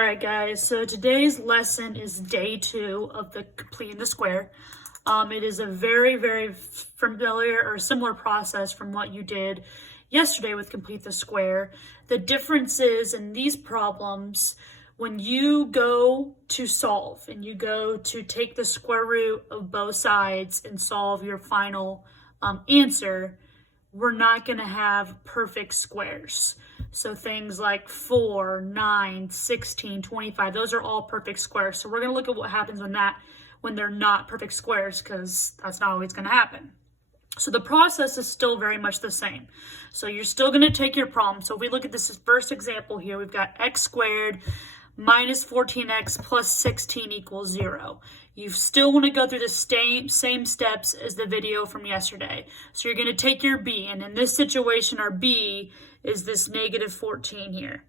All right, guys, so today's lesson is day 2 of the completing the square. It is a very, very familiar or similar process from what you did yesterday with complete the square. The difference is in these problems, when you go to solve and you go to take the square root of both sides and solve your final answer, we're not going to have perfect squares. So things like 4, 9, 16, 25, those are all perfect squares. So we're going to look at what happens when they're not perfect squares, because that's not always going to happen. So the process is still very much the same. So you're still going to take your problem. So if we look at this first example here, we've got x squared minus 14x plus 16 equals 0. You still want to go through the same steps as the video from yesterday. So you're going to take your b, and in this situation, our b is this negative 14 here.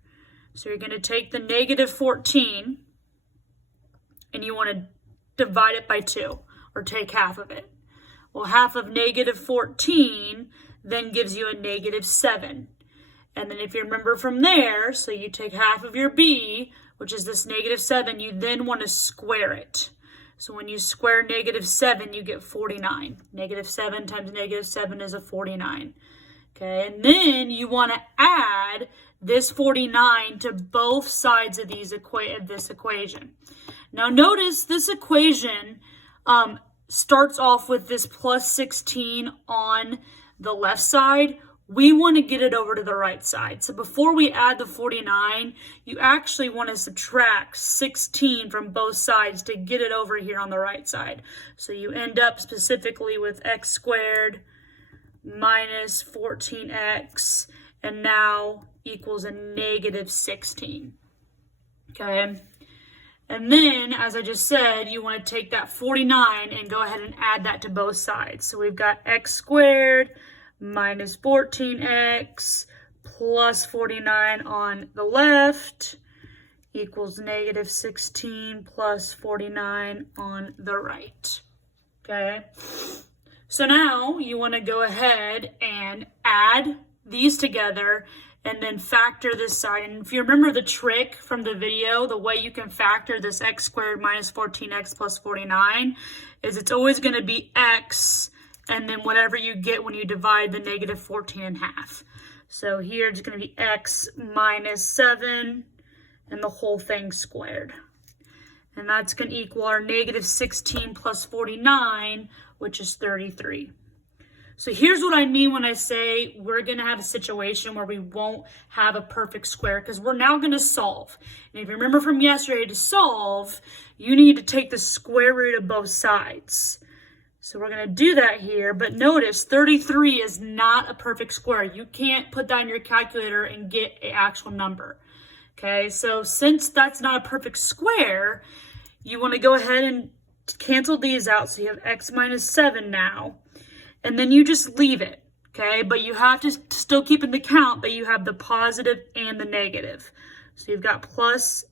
So you're going to take the negative 14 and you want to divide it by 2, or take half of it. Well, half of negative 14 then gives you a negative 7. And then if you remember from there, so you take half of your b, which is this negative 7, you then want to square it. So when you square negative 7, you get 49. Negative 7 times negative 7 is a 49. Okay, and then you want to add this 49 to both sides of this equation. Now notice this equation starts off with this plus 16 on the left side. We want to get it over to the right side. So before we add the 49, you actually want to subtract 16 from both sides to get it over here on the right side. So you end up specifically with x squared minus 14x, and now equals a negative 16. Okay. And then, as I just said, you want to take that 49 and go ahead and add that to both sides. So we've got x squared minus 14x plus 49 on the left equals negative 16 plus 49 on the right. Okay. So now you want to go ahead and add these together and then factor this side. And if you remember the trick from the video, the way you can factor this x squared minus 14x plus 49 is it's always going to be x and then whatever you get when you divide the negative 14 in half. So here it's going to be x minus 7 and the whole thing squared. And that's going to equal our negative 16 plus 49, which is 33. So here's what I mean when I say we're going to have a situation where we won't have a perfect square, because we're now going to solve. And if you remember from yesterday, to solve, you need to take the square root of both sides. So we're going to do that here, but notice 33 is not a perfect square. You can't put that in your calculator and get an actual number. Okay, so since that's not a perfect square, you want to go ahead and cancel these out. So you have x minus 7 now, and then you just leave it. Okay, but you have to still keep in the count that you have the positive and the negative. So you've got plus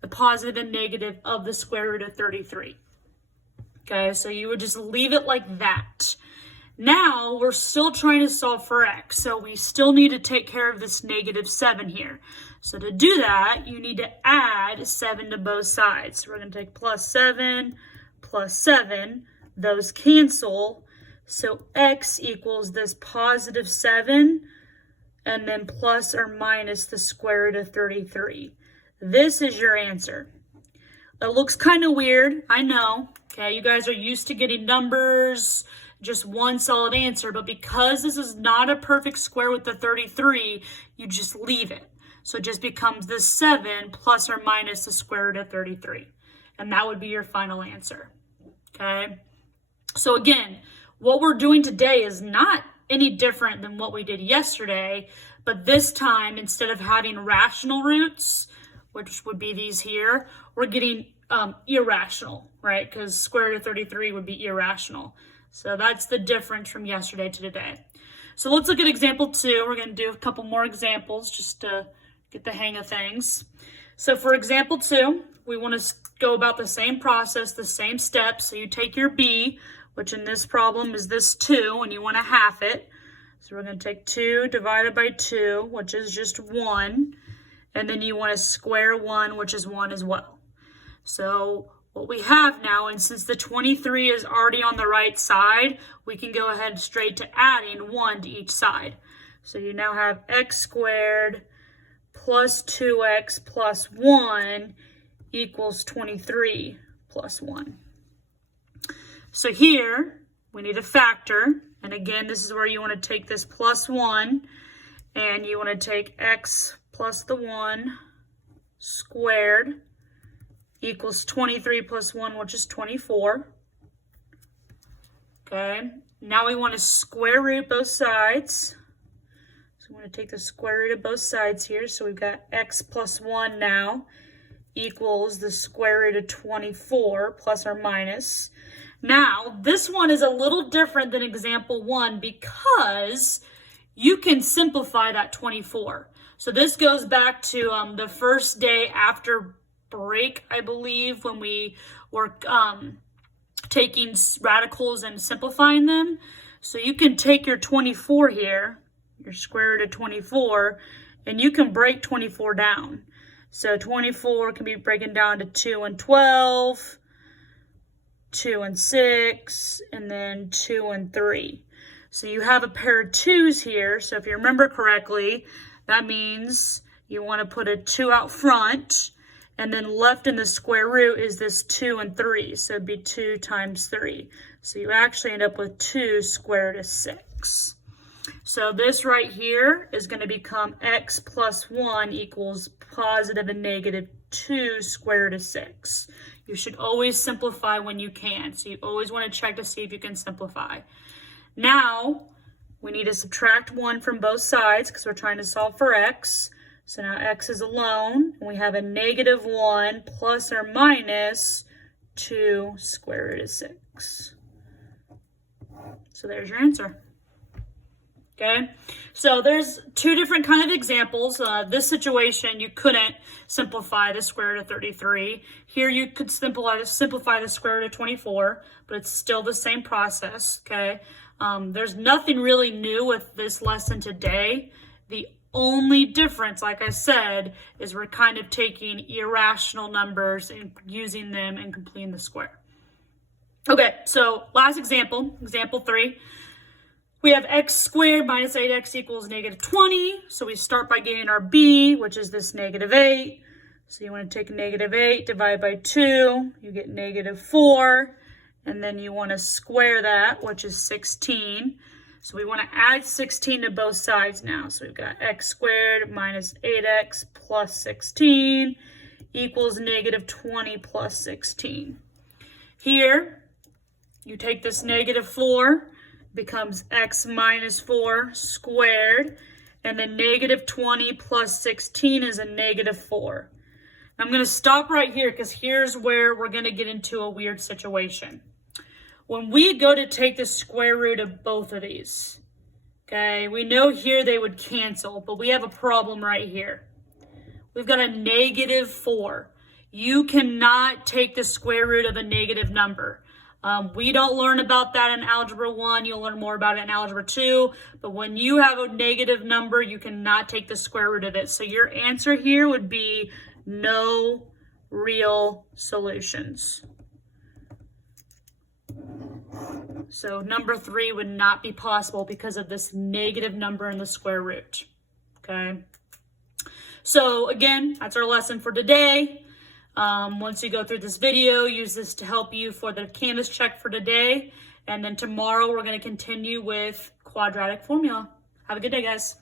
the positive and negative of the square root of 33. Okay, so you would just leave it like that. Now, we're still trying to solve for x, so we still need to take care of this negative 7 here. So to do that, you need to add 7 to both sides. So we're going to take plus 7, those cancel. So x equals this positive 7, and then plus or minus the square root of 33. This is your answer. It looks kind of weird, I know. Okay, you guys are used to getting numbers, just one solid answer, but because this is not a perfect square with the 33, you just leave it. So it just becomes this 7 plus or minus the square root of 33. And that would be your final answer. Okay, so again, what we're doing today is not any different than what we did yesterday, but this time, instead of having rational roots, which would be these here, we're getting irrational, right? Because square root of 33 would be irrational. So that's the difference from yesterday to today. So let's look at example 2. We're going to do a couple more examples just to get the hang of things. So for example 2, we want to go about the same process, the same steps. So you take your b, which in this problem is this 2, and you want to half it. So we're going to take 2 divided by 2, which is just 1. and then you want to square 1, which is 1 as well. So what we have now, and since the 23 is already on the right side, we can go ahead straight to adding 1 to each side. So you now have x squared plus 2x plus 1 equals 23 plus 1. So here, we need a factor. And again, this is where you want to take this plus 1, and you want to take x plus the 1 squared equals 23 plus 1, which is 24. Okay, now we want to square root both sides. So I'm going to take the square root of both sides here. So we've got x plus 1 now equals the square root of 24 plus or minus. Now, this one is a little different than example 1 because you can simplify that 24. So this goes back to the first day after break, I believe, when we were taking radicals and simplifying them. So you can take your 24 here, your square root of 24, and you can break 24 down. So 24 can be broken down to 2 and 12, 2 and 6, and then 2 and 3. So you have a pair of 2's here. So if you remember correctly, that means you want to put a 2 out front, and then left in the square root is this 2 and 3. So it'd be 2 times 3. So you actually end up with 2 square root of 6. So this right here is going to become x plus 1 equals positive and negative 2 square root of 6. You should always simplify when you can. So you always want to check to see if you can simplify. Now, we need to subtract 1 from both sides because we're trying to solve for x. So now x is alone, and we have a negative 1 plus or minus 2 square root of 6. So there's your answer. Okay, so there's 2 different kind of examples. This situation, you couldn't simplify the square root of 33. Here you could simplify the square root of 24, but it's still the same process, okay? There's nothing really new with this lesson today. The only difference, like I said, is we're kind of taking irrational numbers and using them and completing the square. Okay, so last example, example 3. We have x squared minus 8x equals negative 20. So we start by getting our b, which is this negative 8. So you want to take negative 8, divide by 2. You get negative 4. And then you want to square that, which is 16. So we want to add 16 to both sides now. So we've got x squared minus 8x plus 16 equals negative 20 plus 16. Here, you take this negative 4, becomes x minus 4 squared, and then negative 20 plus 16 is a negative 4. I'm going to stop right here because here's where we're going to get into a weird situation. When we go to take the square root of both of these, okay, we know here they would cancel, but we have a problem right here. We've got a negative 4. You cannot take the square root of a negative number. We don't learn about that in Algebra 1. You'll learn more about it in Algebra 2. But when you have a negative number, you cannot take the square root of it. So your answer here would be no real solutions. So number 3 would not be possible because of this negative number in the square root. Okay. So again, that's our lesson for today. Once you go through this video, use this to help you for the Canvas check for today. And then tomorrow we're going to continue with quadratic formula. Have a good day, guys.